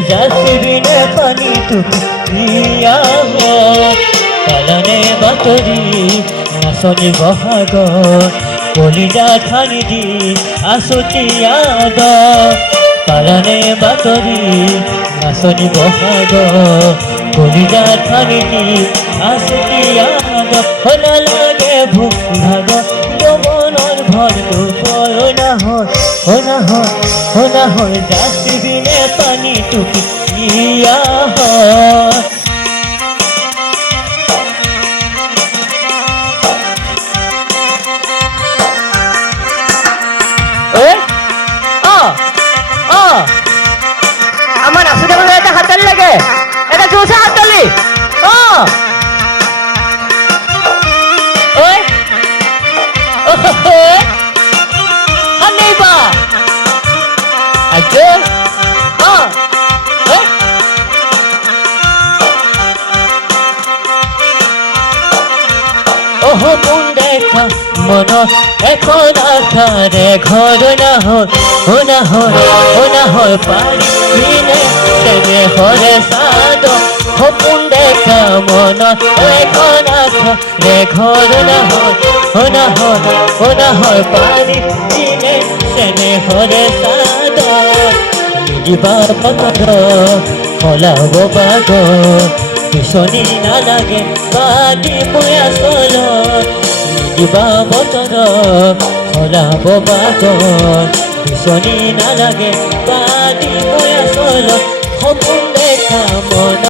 জাসবিনে পানি টুকিয়া কালানে বাতরি নাচনি বহাগ কলিজা ঠানি দি আছুটিয়াদ কালানে বাতরি নাচনি বহাগ কলিজা ঠানি দি আছুটিয়াদ হলা লাগে ভোক ভাগ যৌবনৰ ভৰটো পয়না হয় জাসবিনে পানি টুকিয়া আমার আসু দেখো এটা হাততালি লাগে এটা জোসে হাততালি ওই আনেবা আজকে ওহ মন দেখা মন এখন আখারে ঘর না হয় পারি তেনে হরে সাদ সপোন দেখা মন এখন আখারে ঘর না হয় পারি তেনে হরে সাদ মিলিবার পথর ফলাব বাগ ভীষণী নালাগে বাদি ময়া চল মিলিবা বতর ফলাব বাগ ভীষণী নালাগে বাদি ময়া চল সপোন দেখা মন